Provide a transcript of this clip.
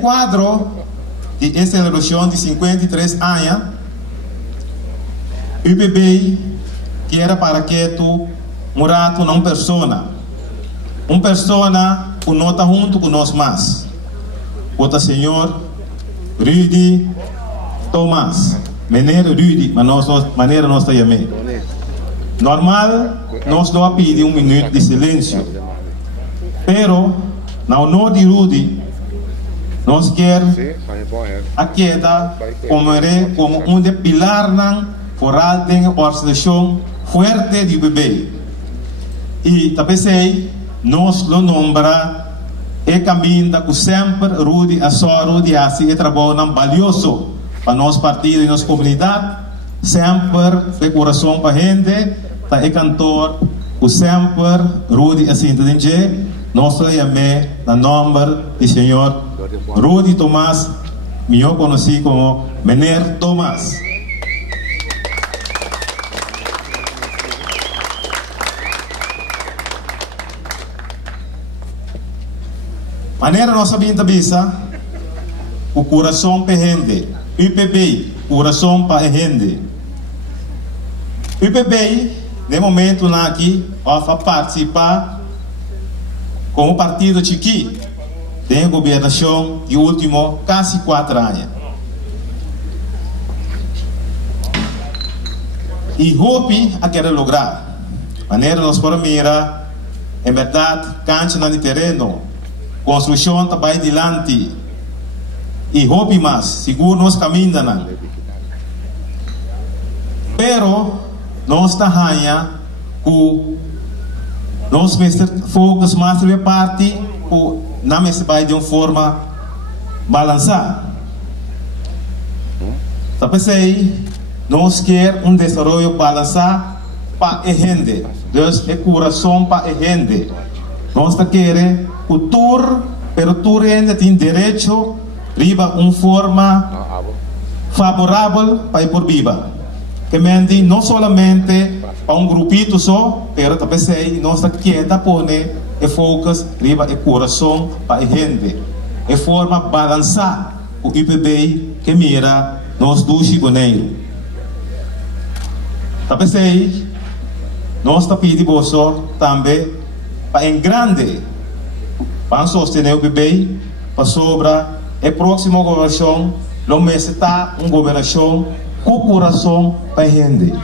quadro de celebração de 53 anos, o UPB quer para que tu morato uma persona que não está junto com nós mais. O senhor Rudy Tomás, maneira Rudy, mas maneira nós está chamando. Normal, nós não pedir minuto de silêncio, pero na honor de Rudy, nós queremos a queda como de pilar na foral de organização forte de bebê. E também nós lo nombra e caminho que sempre Rudy Rudy assim é trabalho valioso para nosso partido e nossa comunidade, sempre de coração para a gente, tá e cantor que sempre Rudy assim entende, nós chamamos o nome do senhor Rudy Tomás, melhor conhecido como Mener Tomás. Maneira nossa vinda bisa, o coração para gente, UPB, coração para gente. UPB, no momento aqui, vai participar como partido chiqui da governação de último quase 4 anos. E hope a querer lograr. Maneira nós para mira, em verdade, cancha no terreno. Construção está bem adiante e hope mais, seguro nós caminhamos. Pero nós está ranha que nós focus mais de parte que não se vai de uma forma balançada. Tapi sei nós quer desenvolvimento balançado para a gente, Deus é coração para a gente. Nós está querendo o tour, pero tour ainda tem direito riba uma forma favorável para ir por viva. Que mente não somente para grupito só, pero também sei nós quieta pone e focus riba e coração para a gente. E forma balançar o IPB que mira nós do chigoneiro. Também sei nós pedi bolso também para em grande para sostener o bebê, para sobra a próxima governação, não está uma governação com coração para a gente.